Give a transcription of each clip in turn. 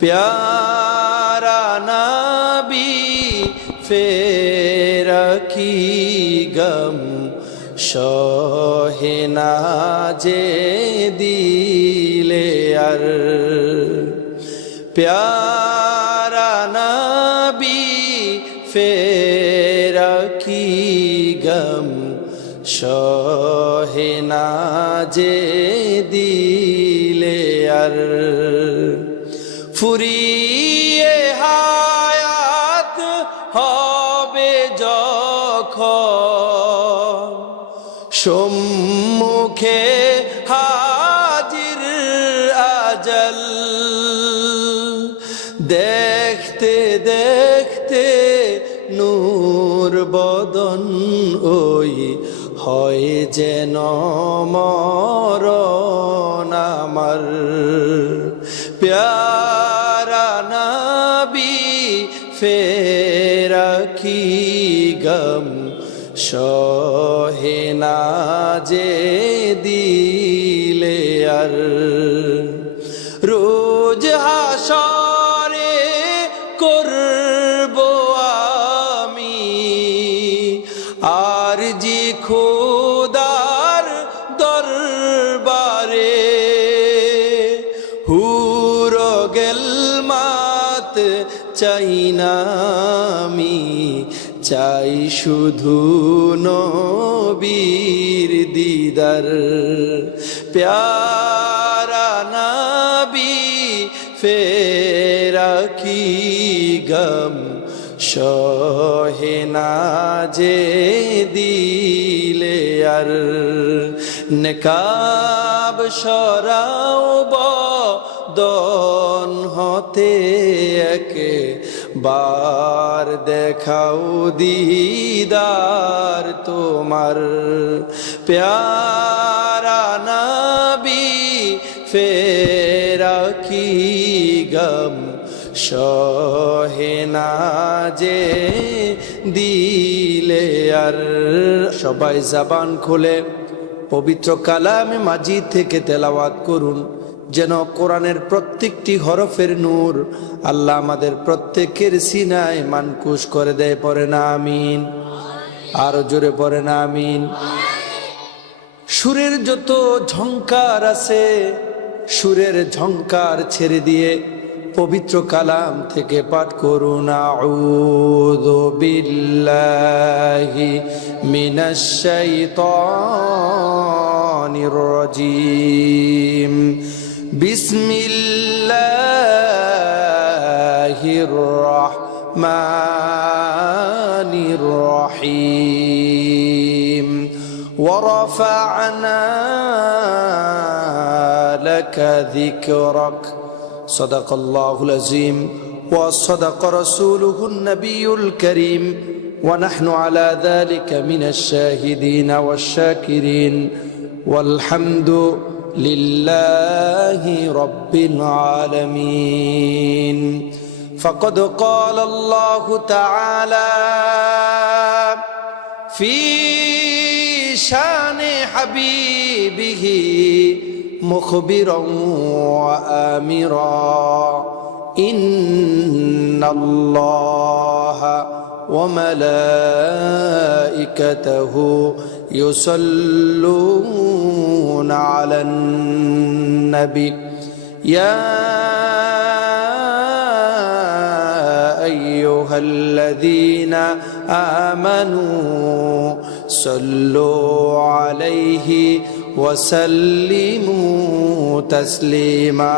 প্যারা নাবি ফেরা কি গম সহেনা যে দিলে আর প্যারা নবী ফেরা কি গম সহেনা যে দিলে আর ফুরিয়ে হায়াত হবে যখন সম্মুখে হাজির আজল। দেখতে দেখতে নূর বদন ওই হয় যেন মরণ আমার। প্যারা নাবি की কি গম সহেনা যে দিলে আর শুধু নবীর দিদার। প্যারা নাবি, ফেরা কি গম? সহেনা যে দিলে আর। নেকাব সরাও দন হতে একে বার দেখাও দিদার তোমার প্যারা নাবি, ফেরা কি গম সহেনা যে দিলে আর। সবাই জাবান খুলে, পবিত্র কালামে মাজি থেকে তেলাওয়াত করুন। যেন কোরআনের প্রত্যেকটি হরফের নূর আল্লাহ আমাদের প্রত্যেকের সিনায় মানকুশ করে দেয় পরে না, আমিন। আরও জোরে পড়ে না, আমিন। সুরের যত ঝংকার আছে, সুরের ঝংকার ছেড়ে দিয়ে পবিত্র কালাম থেকে পাঠ করুন। বিল্লাহি মিনাশ بسم الله الرحمن الرحيم. ورفعنا لك ذكرك. صدق الله العظيم. وصدق رسوله النبي الكريم. ونحن على ذلك من الشاهدين والشاكرين. والحمد لله رب العالمين. فقد قال الله تعالى في شان حبيبه مخبرا وآمرا. إن الله وملائكته يصلون على النبي. يا أيها الذين آمنوا صلوا عليه وسلموا تسليما.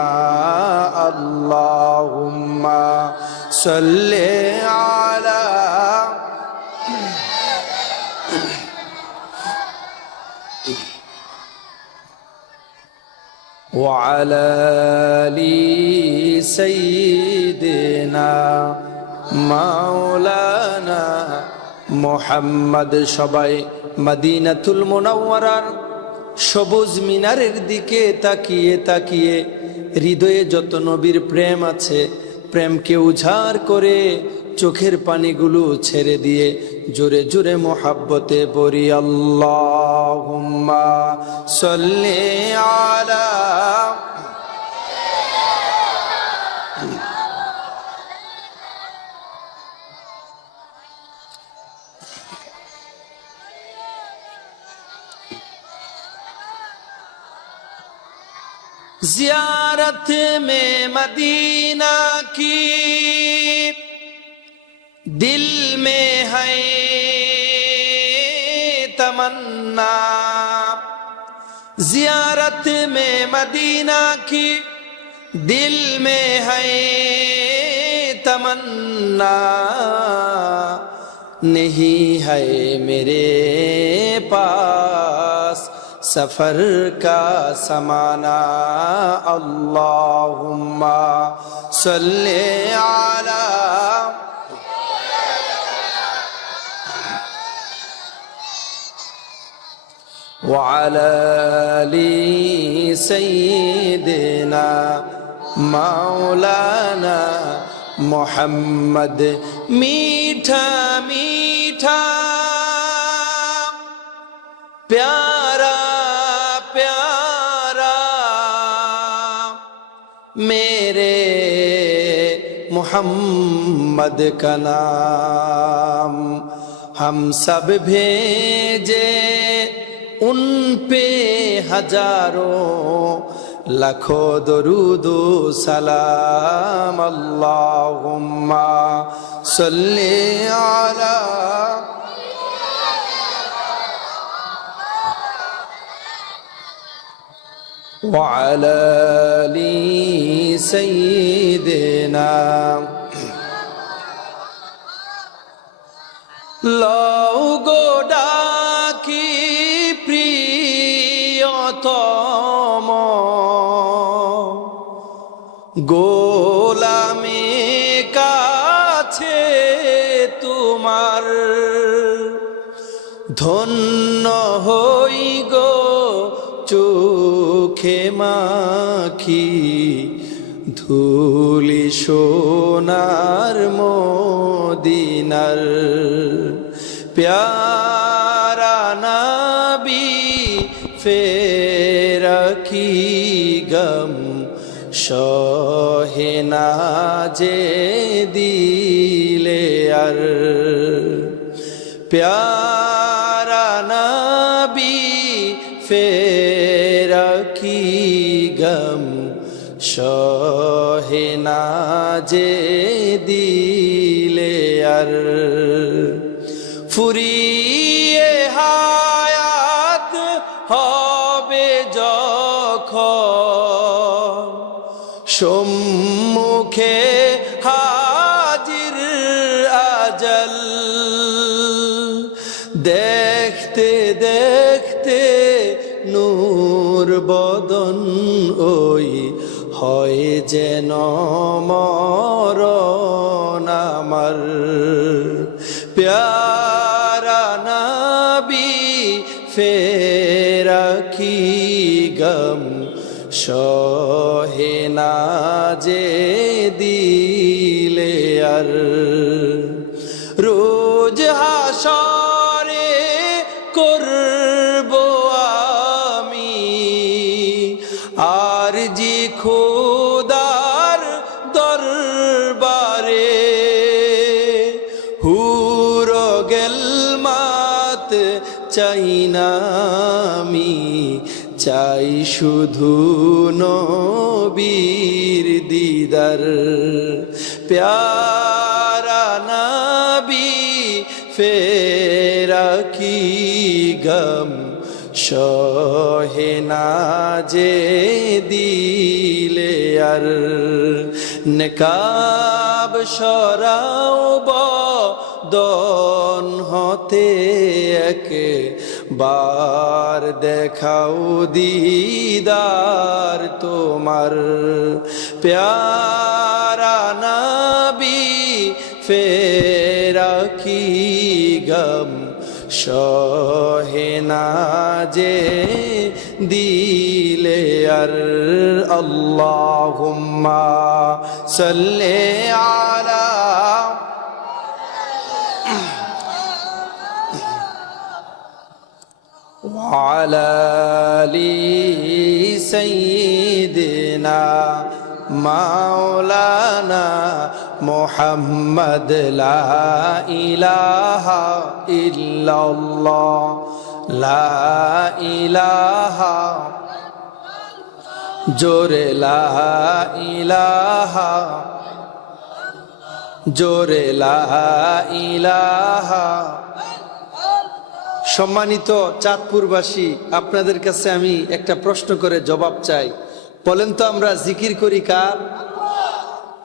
اللهم صل على وعلى آل سيدنا মাওলানা মোহাম্মদ সবাই মদিনাতুল মোনাওয়ারার সবুজ মিনারের দিকে তাকিয়ে তাকিয়ে হৃদয়ে যত নবীর প্রেম আছে প্রেমকে উজাড় করে চোখের পানিগুলো ছেড়ে দিয়ে জোরে জোরে মোহাব্বতে পড়ি আল্লাহ صل على زیارت میں مدینہ کی دل میں ہے تمنا زیارت میں مدینہ کی دل میں ہے تمنا نہیں ہے میرے پاس سفر کا سمانا اللہم صلی علی وعلى آل سيدنا مولانا محمد میٹھا میٹھا پیارا پیارا میرے محمد کا نام ہم سب بھیجے উন পে হাজারো লাখো দরুদু সালাম আল্লাহুম্মা সাল্লি আলা وعلى لي سيدنا লও গোডা গোলামে কাছে তোমার ধন্য হই গো চোখে মাখি ধুলি সোনার মদিনার প্যারা নাবি ফেরা কি গম সহেনা যে দিলে আর। প্যারা নাবি ফেরা কি গম? সহেনা যে দিলে আর। ফুরি যেন মরণ আমার। প্যারা নাবি ফেরা গম? সহে না যে দিলে আর। রোজ হাসরে শুধু নবীর দিদার, প্যারা নবী ফেরা কি গম? সহে না যে দিলে আর নকাব সরাও দন হতে এক বার দেখাও দিদার তোমার প্যারা নবী, ফেরা কি গম? সহেনা যে দিলে আর আল্লাহুম্মা সাল্লি আলা وعلى آل سيدنا مولانا محمد لا إله إلا الله لا إله জোরে লা ইলাহা জোরে লা ইলাহা সম্মানিত চাঁদপুরবাসী, আপনাদের কাছে আমি একটা প্রশ্ন করে জবাব চাই। বলেন তো আমরা জিকির করি কার?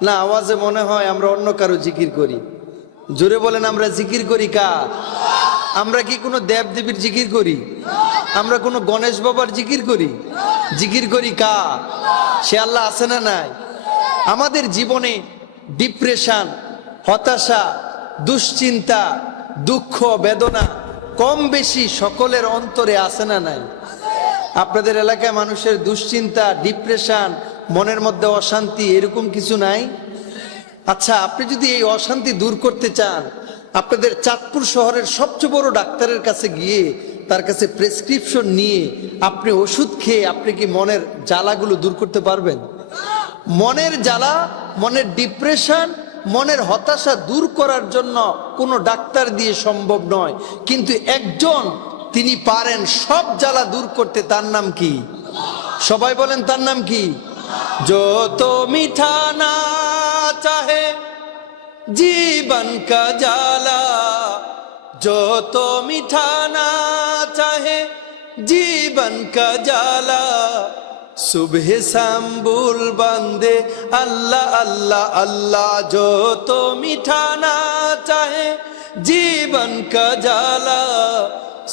না, আওয়াজে মনে হয় আমরা অন্য কারও জিকির করি। জোরে বলেন, আমরা জিকির করি কার? আমরা কি কোনো দেব দেবীর জিকির করি? আমরা কোনো গণেশ বাবার জিকির করি? জিকির করি কা সে আল্লাহ আছে না নাই? আমাদের জীবনে ডিপ্রেশন, হতাশা, দুশ্চিন্তা, দুঃখ, বেদনা কম বেশি সকলের অন্তরে আছে না নাই? আপনাদের এলাকায় মানুষের দুশ্চিন্তা ডিপ্রেশন মনের মধ্যে অশান্তি, এরকম কিছু নাই? আচ্ছা আপনি যদি এই অশান্তি দূর করতে চান, আপনাদের চাঁদপুর শহরের সবচেয়ে বড় ডাক্তারের কাছে গিয়ে, তার কাছে প্রেসক্রিপশন নিয়ে আপনি ওষুধ খেয়ে আপনি কি মনের জ্বালাগুলো দূর করতে পারবেন? মনের জ্বালা, মনের ডিপ্রেশন মনের হতাশা দূর করার জন্য কোনো ডাক্তার দিয়ে সম্ভব নয়। কিন্তু একজন, তিনি পারেন সব জ্বালা দূর করতে, তার নাম কি? সবাই বলেন, তার নাম কি? যত মিঠা না চাহে, জীবন কা জ্বালা। যত মিঠা না চাহে, জীবন কা জ্বালা। সুবহ সাম্বুল বান্দে, আল্লাহ আল্লাহ আল্লাহ, যত মিঠা না চাহে, জীবন কা জ্বালা।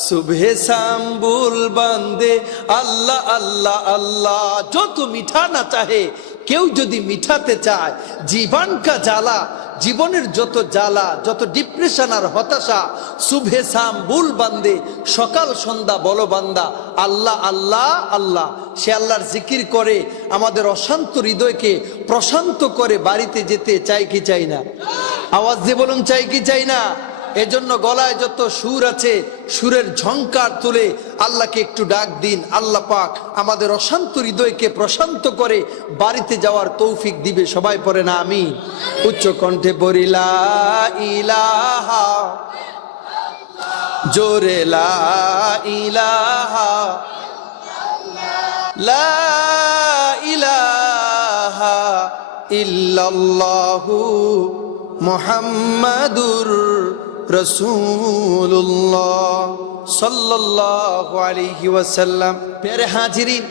সুবহ সাম্বুল বান্দে, আল্লাহ আল্লাহ আল্লাহ, যত মিঠা না চাহে, কেউ যদি মিঠাতে চায়, জীবন কা জ্বালা, জীবনের যত জ্বালা, যত ডিপ্রেশন আর হতাশা শুভে সাম বুল বান্দে, সকাল সন্ধ্যা বলো বান্দা, আল্লাহ আল্লাহ আল্লাহ। সে আল্লাহর জিকির করে, আমাদের অশান্ত হৃদয়কে প্রশান্ত করে বাড়িতে যেতে চাই কি চাই না? আওয়াজ দিয়ে বলুন চাই কি চাই না? এজন্য গলায় যত সুর আছে, সুরের ঝংকার তুলে আল্লাহকে একটু ডাক দিন। আল্লাহ পাক আমাদের অশান্ত হৃদয়কে প্রশান্ত করে বাড়িতে যাওয়ার তৌফিক দিবে। সবাই পরে না আমি উচ্চ কণ্ঠে পড়িলা ইলাহা, জোরে লা ইলাহা। লা ইলাহা ইল্লাল্লাহু মুহাম্মাদুর রসুল্লাহ সাল্লাল্লাহু আলাইহি ওয়াসাল্লাম। পেরে হাজিরিন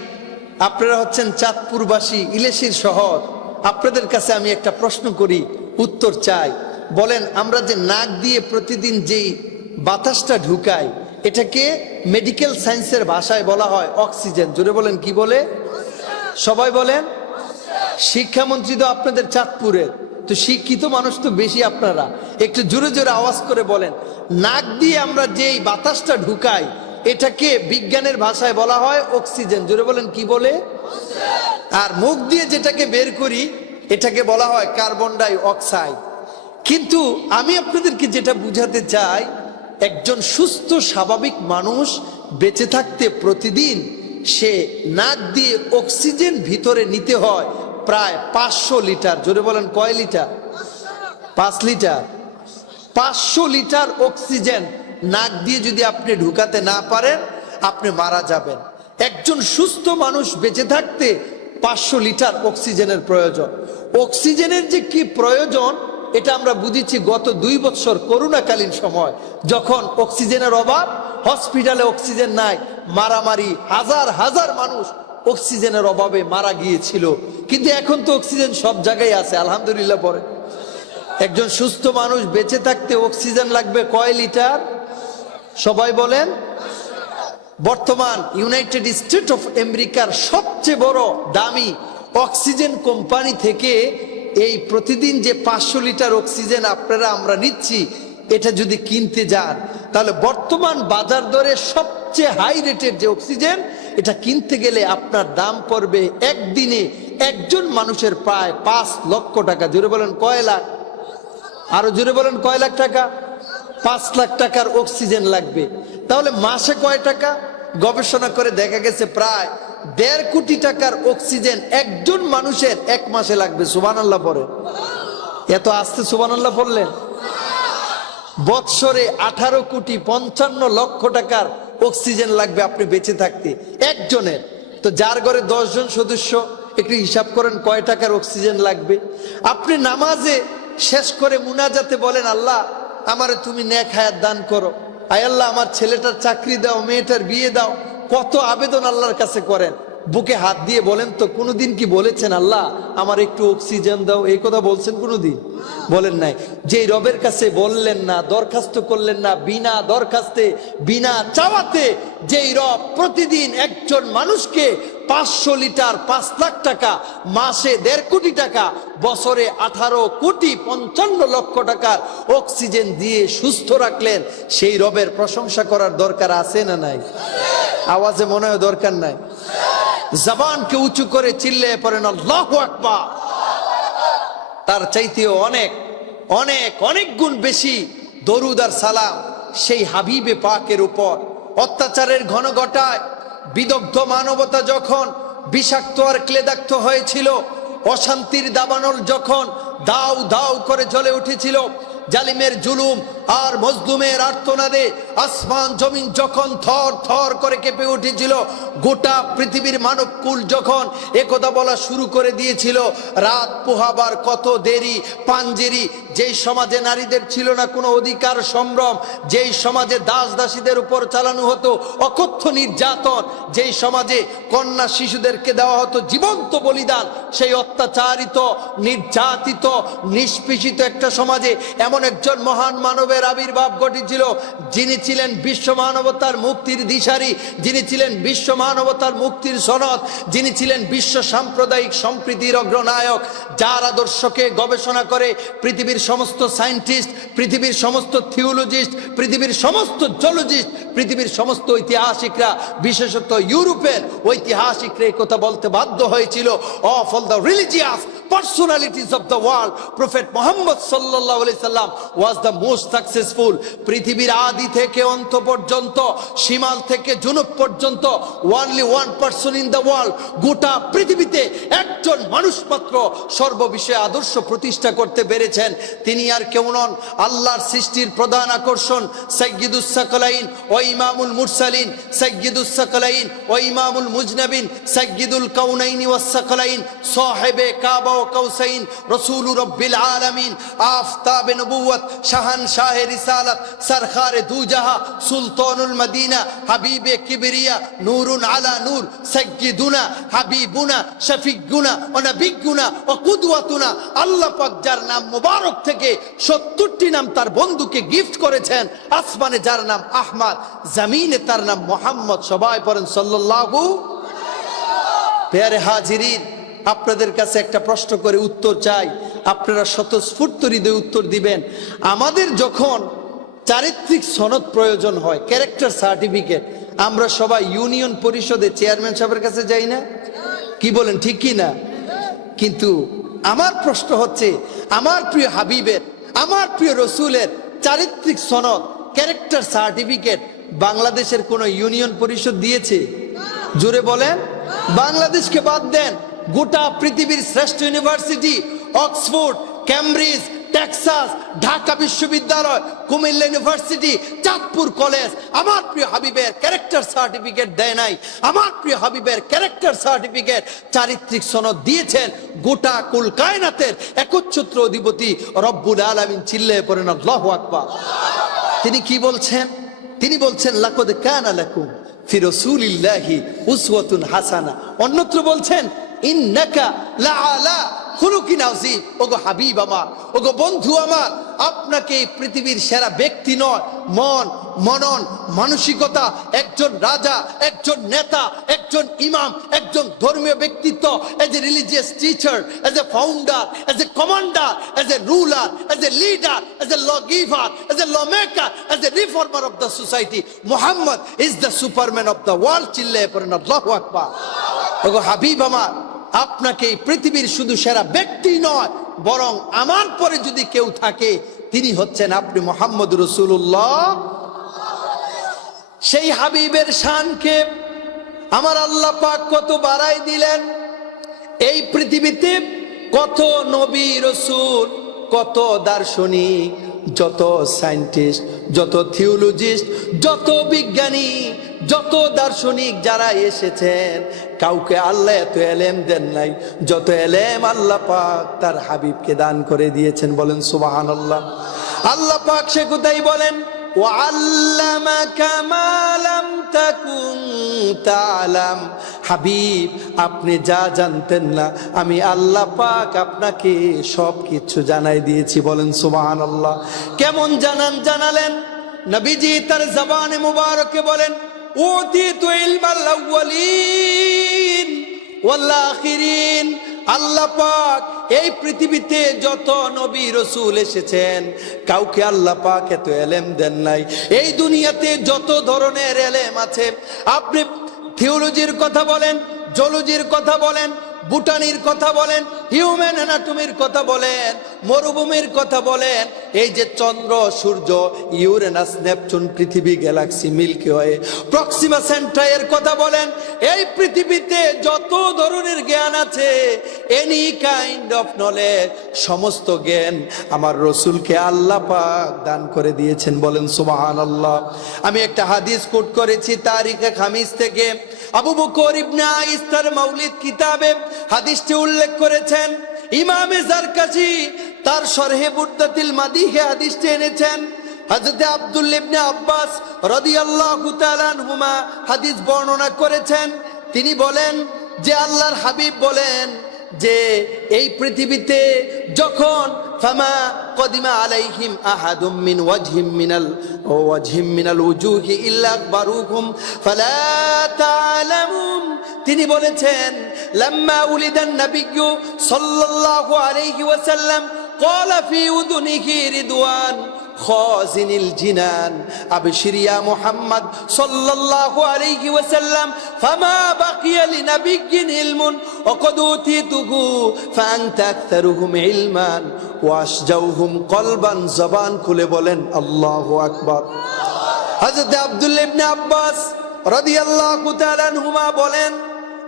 আপনারা হচ্ছেন চাঁদপুরবাসী, ইলেশির শহর। আপনাদের কাছে আমি একটা প্রশ্ন করি, উত্তর চাই। বলেন, আমরা যে নাক দিয়ে প্রতিদিন যেই বাতাসটা ঢুকাই এটাকে মেডিকেল সায়েন্সের ভাষায় বলা হয় অক্সিজেন জোরে বলেন, কি বলে? সবাই বলেন, শিক্ষামন্ত্রী তো আপনাদের চাঁদপুরের। তো শিক্ষিত মানুষ তো বেশি আপনারা। একটু জোরে জোরে আওয়াজ করে বলেন, নাক দিয়ে আমরা যেই বাতাসটা ঢুকাই, এটাকে বিজ্ঞানের ভাষায় বলা হয় অক্সিজেন জোরে বলেন, কি বলে? আর মুখ দিয়ে যেটাকে বের করি, এটাকে বলা হয় কার্বন ডাই অক্সাইড কিন্তু আমি আপনাদেরকে যেটা বুঝাতে চাই একজন সুস্থ, স্বাভাবিক মানুষ বেঁচে থাকতে প্রতিদিন সে নাক দিয়ে অক্সিজেন ভিতরে নিতে হয় প্রায় পাঁচশো লিটার। জোরে বলেন, কয় লিটার? পাঁচ লিটার। পাঁচশো লিটার অক্সিজেন নাক দিয়ে যদি আপনি ঢুকাতে না পারেন, আপনি মারা যাবেন। একজন সুস্থ মানুষ বেঁচে থাকতে পাঁচশো লিটার অক্সিজেনের প্রয়োজন। অক্সিজেনের যে কি প্রয়োজন এটা আমরা বুঝেছি গত দুই বছর করোনাকালীন সময়, যখন অক্সিজেনের অভাব, হসপিটালে অক্সিজেন নাই, মারামারি, হাজার হাজার মানুষ অক্সিজেনের অভাবে মারা গিয়েছিল। কিন্তু এখন তো অক্সিজেন সব জায়গায় আছে, আলহামদুলিল্লাহ পরে। একজন সুস্থ মানুষ বেঁচে থাকতে অক্সিজেন লাগবে কয় লিটার? সবাই বলেন। বর্তমান ইউনাইটেড স্টেট অফ আমেরিকার সবচেয়ে বড় দামি অক্সিজেন কোম্পানি থেকে এই প্রতিদিন যে পাঁচশো লিটার অক্সিজেন আপনারা আমরা নিচ্ছি, এটা যদি কিনতে যান, তাহলে বর্তমান বাজার দরে সবচেয়ে হাই রেটের যে অক্সিজেন, এটা কিনতে গেলে আপনার দাম পড়বে একদিনে একজন মানুষের প্রায় পাঁচ লক্ষ টাকা। জুড়ে বলেন কয় লাখ? আরও জুড়ে বলেন কয় লাখ টাকা? পাঁচ লাখ টাকার অক্সিজেন লাগবে। তাহলে মাসে কয় টাকা? গবেষণা করে দেখা গেছে প্রায় দেড় কোটি টাকার অক্সিজেন একজন মানুষের এক মাসে লাগবে সুবান আল্লাহ পরে এত আস্তে সুবান আল্লাহ পড়লেন? বৎসরে আঠারো কোটি পঞ্চান্ন লক্ষ টাকার অক্সিজেন লাগবে আপনি বেঁচে থাকতে। একজনের। তো যার ঘরে দশজন সদস্য, একটু হিসাব করেন কয় টাকার অক্সিজেন লাগবে। আপনি নামাজে শেষ করে মুনাজাতে বলেন, আল্লাহ, আমারে তুমি ন্যাক হায়াত দান করো। আয় আল্লাহ, আমার ছেলেটার চাকরি দাও, মেয়েটার বিয়ে দাও। কত আবেদন আল্লাহর কাছে করেন? বুকে হাত দিয়ে বলেন তো, কোনোদিন কি বলেছেন আল্লাহ, আমার একটু অক্সিজেন দাও, এই কথা বলছেন কোনোদিন? বলেন নাই। যে রবের কাছে বললেন না, দরখাস্ত করলেন না, বিনা দরখাস্তে, বিনা চাওয়াতে, যেই রব প্রতিদিন একজন মানুষকে পাঁচশো লিটার পাঁচ লাখ টাকা, মাসে দেড় কোটি টাকা, বছরে আঠারো কোটি পঞ্চান্ন লক্ষ টাকার অক্সিজেন দিয়ে সুস্থ রাখলেন, সেই রবের প্রশংসা করার দরকার আছে না নাই? আওয়াজে মনে হয় দরকার নাই। জবানকে উঁচু করে চিল্লে পড়েন, আল্লাহ আকবার। তার চাইতেও অনেক অনেক অনেক গুণ বেশি দরুদ আর সালাম সেই হাবিবে পাকের উপর। অত্যাচারের ঘন ঘটায়, বিদগ্ধ মানবতা যখন বিষাক্ত আর ক্লেদাক্ত হয়েছিল, অশান্তির দাবানল যখন দাউ দাউ করে জ্বলে উঠেছিল জালিমের জুলুম আর মজলুমের আর্তনাদে আসমান জমিন যখন থর থর করে কেঁপে উঠেছিল, গোটা পৃথিবীর মানবকুল যখন একথা বলা শুরু করে দিয়েছিল, রাত পোহাবার কত দেরি, পাঞ্জেরি যেই সমাজে নারীদের ছিল না কোনো অধিকার সম্ভ্রম, যেই সমাজে দাস দাসীদের উপর চালানো হতো অকথ্য নির্যাতন, যেই সমাজে কন্যা শিশুদেরকে দেওয়া হতো জীবন্ত বলিদান, সেই অত্যাচারিত, নির্যাতিত, নিষ্পেষিত একটা সমাজে এমন একজন মহান মানবের আবির্ভাব ঘটেছিল, যিনি ছিলেন বিশ্ব মানবতার মুক্তির দিশারি, যিনি ছিলেন বিশ্ব মানবতার মুক্তির সনদ, যিনি ছিলেন বিশ্ব সাম্প্রদায়িক সম্প্রীতির অগ্রনায়ক, যার আদর্শকে গবেষণা করে পৃথিবীর সমস্ত সায়েন্টিস্ট, পৃথিবীর সমস্ত থিওলজিস্ট, পৃথিবীর সমস্ত জলজিস্ট, পৃথিবীর সমস্ত ঐতিহাসিকরা, বিশেষত ইউরোপের ঐতিহাসিকরা এই কথা বলতে বাধ্য হয়েছিল of all the religious personalities of the world prophet Mohammad সাল্লাহ সাল্লাম ওয়াজ দ্য মোস্ট সাকসেসফুল পৃথিবীর আদি থেকে অন্ত পর্যন্ত সীমাল থেকে জুনুব পর্যন্ত only one person in the world গোটা পৃথিবীতে একজন মানুষ মাত্র সর্ববিষয়ে আদর্শ প্রতিষ্ঠা করতে পেরেছেন। তিনি আর কেউ নন আল্লাহর সৃষ্টির প্রধান আকর্ষণ সৈয়দুস সাকলাইন, ও ইমামুল মুরসালিন সৈয়দুস সাকলাইন, ও ইমামুল মুজনবিন সৈয়দুল কাউনাইনি ওয়াস সাকলাইন, সাহেবে কাবা ও কাউসাইন, রসুল রব্বিল আলামিন, আফতাব নবুয়ত শাহান শাহে রিসালাত সরকারে দুজাহা, সুলতানুল মদিনা, হাবিবে কিবরিয়া, নূরুন আলা নূর সৈয়দুনা হাবিবুনা শফিকুনা ও নবিগুনা, ও কুদওয়াতুনা। আল্লাহ পাক যার নাম মুবারক থেকে সত্তরটি নাম তার বন্ধুকে গিফট করেছেন। আসমানে যার নাম আহমদ, জমিনে তার নাম মোহাম্মদ, সবাই পড়েন সাল্লাল্লাহু পেয়ারে হাজিরিন। আপনাদের কাছে একটা প্রশ্ন করে উত্তর চাই। আপনারা স্বতঃস্ফূর্ত হৃদয়ে উত্তর দিবেন। আমাদের যখন চারিত্রিক সনদ প্রয়োজন হয়, ক্যারেক্টার সার্টিফিকেট, আমরা সবাই ইউনিয়ন পরিষদে চেয়ারম্যান সাহেবের কাছে যাই না? কি বলেন, ঠিক কি না? কিন্তু আমার প্রশ্ন হচ্ছে আমার প্রিয় হাবিবের, আমার প্রিয় রসুলের চারিত্রিক সনদ ক্যারেক্টার সার্টিফিকেট বাংলাদেশের কোন ইউনিয়ন পরিষদ দিয়েছে? জুড়ে বলেন। বাংলাদেশকে বাদ দেন গোটা পৃথিবীর শ্রেষ্ঠ university Oxford Cambridge Texas, Dhaka বিশ্ববিদ্যালয়, কুমিল্লা ইউনিভার্সিটি, চাঁদপুর কলেজ, আমার প্রিয় হাবিবের ক্যারেক্টার সার্টিফিকেট দেয় নাই। আমার প্রিয় হাবিবের ক্যারেক্টার সার্টিফিকেট চারিত্রিক সনদ দিয়েছেন গোটা কুল কায়নাতের একচ্ছত্র অধিপতি রব্বুল আলমিন চিল্লে পড়েন আল্লাহ আকবার। তিনি কি বলছেন? তিনি বলছেন, লাকদ কানা লাকুম ফি রাসূলিল্লাহি উসওয়াতুন হাসানা। অন্যত্র বলছেন, ইন্নাকা লাআলা খুলুকি নাজিব ওগো হাবিব আমার, ওগো বন্ধু আমার, আপনাকে এই পৃথিবীর সেরা ব্যক্তি নয়, মন, মনন, মানসিকতা, একজন রাজা, একজন নেতা, একজন ইমাম, একজন ধর্মীয় ব্যক্তিত্ব as a religious teacher as a founder as a commander as a ruler as a leader as a law giver as a law maker as a reformer of the society Mohammad is the superman of the world চিল্লে পড়েন, আল্লাহু আকবার। ওগো হাবিব আমার আপনাকে পৃথিবীর শুধু সেরা ব্যক্তি নয়, বরং আমার পরে যদি কেউ থাকে, তিনি হচ্ছেন আপনি মোহাম্মদ রসুল্লাহ সেই হাবিবের শানকে আমার আল্লাহ পাক কত বাড়াই দিলেন। এই পৃথিবীতে কত নবী রসুল, কত দার্শনিক যত সায়েন্টিস্ট যত থিওলজিস্ট যত বিজ্ঞানী যত দার্শনিক যারা এসেছেন কাউকে আল্লাহ এত এলেম দেন নাই যত এলেম আল্লাহ পাক তার হাবিবকে দান করে দিয়েছেন বলেন সুবাহান আল্লাহ আল্লাহ পাক সে কোথায় বলেন وعلمك ما لم تكن تعلم হাবিব, আপনি যা জানতেন না, আমি আল্লাহ পাক আপনাকে সব কিছু জানাই দিয়েছি, বলেন সুবহান আল্লাহ কেমন জানান জানালেন? নবীজি তার জবানে মুবারকে বলেন, উতিতু ইলমাল আউয়ালিন ওয়াল আখিরিন। আল্লাহ পাক এই পৃথিবীতে যত নবী রসুল এসেছেন, কাউকে আল্লাহ পাক এত এলেম দেন নাই। এই দুনিয়াতে যত ধরনের এলেম আছে, আপনি থিওলজির কথা বলেন জলজির কথা বলেন বুটানির কথা বলেন, হিউম্যান অ্যানাটমির কথা বলেন, মরুভূমির কথা বলেন, এই যে চন্দ্র, সূর্য, ইউরেনাস, নেপচুন, পৃথিবী, গ্যালাক্সি, মিল্কি হয়ে প্রক্সিমা সেন্ট্রাইয়ের কথা বলেন, এই পৃথিবীতে যত ধরনের জ্ঞান আছে এনি কাইন্ড অফ নলেজ সমস্ত জ্ঞান আমার রসুলকে আল্লাহ পাক দান করে দিয়েছেন, বলেন সুবাহান আল্লাহ আমি একটা হাদিস কোট করেছি তারিখে খামিস থেকে আবু বকর ইবনে আইস তার মাউলিদ কিতাবে হাদিসটি উল্লেখ করেছেন, ইমামে জারকাশি তার শরহে বুদ্দাতিল মাদিহে হাদিসটি এনেছেন। হযরতে আব্দুল ইবনে আব্বাস রাদিয়াল্লাহু তাআলা আনহুমা হাদিস বর্ণনা করেছেন। তিনি বলেন যে আল্লাহর হাবিব বলেন যে এই পৃথিবীতে যখন ফামা কদিমা আলাইহিম আহাদুম মিন ওয়াজহিম মিনাল ওয়াজহিম মিনাল উজুহি ইল্লা আকবারুহুম ফালা তাআলামুন তিনি বলেছেন লাম্মা উলিদান নাবিয়্যু সাল্লাল্লাহু আলাইহি ওয়াসাল্লাম قال في أذنه رضوان خازن الجنان أبشر يا محمد صلى الله عليه وسلم فما بقي لنبي علم وقد أوتيته فأنت أكثرهم علما وأشجوهم قلبا زبان খুলে বলেন আল্লাহু আকবার হযরত আব্দুল্লাহ ইবনে আব্বাস রাদিয়াল্লাহু তাআলা আনহুমা বলেন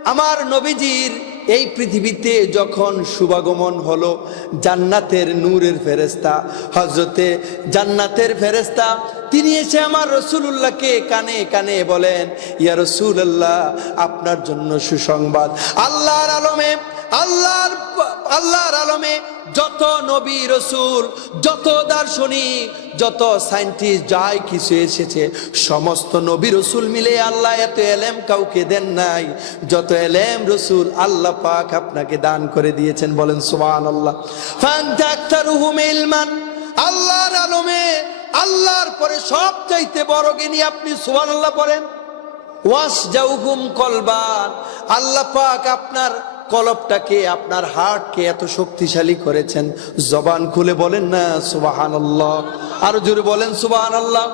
আমার নবীজির এই পৃথিবীতে যখন শুভাগমন হলো, জান্নাতের নূরের ফেরেস্তা হজরতে জান্নাতের ফেরেস্তা তিনি এসে আমার রসুল্লাহকে কানে কানে বলেন, ইয়া রসুল্লাহ আপনার জন্য সুসংবাদ। আল্লাহর আলমে, আল্লাহর আল্লাহর আলমে যত নবী রসুল, যত দার্শনিক, যত সায়েন্টিস্ট যাই কিছু এসেছে, সমস্ত নবী রসুল মিলে আল্লাহ এত এলেম কাউকে দেন নাই। যত এলেম রসুল আল্লাহ পাক আপনাকে দান করে দিয়েছেন, বলেন সুবান আল্লাহ ইলমান, আল্লাহর আলমে আল্লাহর পরে সব চাইতে বড় জ্ঞানী আপনি সুবান আল্লাহ বলেন? ওয়াস জাউহুম কলবান, আল্লাহ পাক আপনার কলবটাকে আপনার হার্টকে এত শক্তিশালী করেছেন। জবান খুলে বলেন না সুবাহান আল্লাহ আরও জোরে বলেন সুবাহান আল্লাহ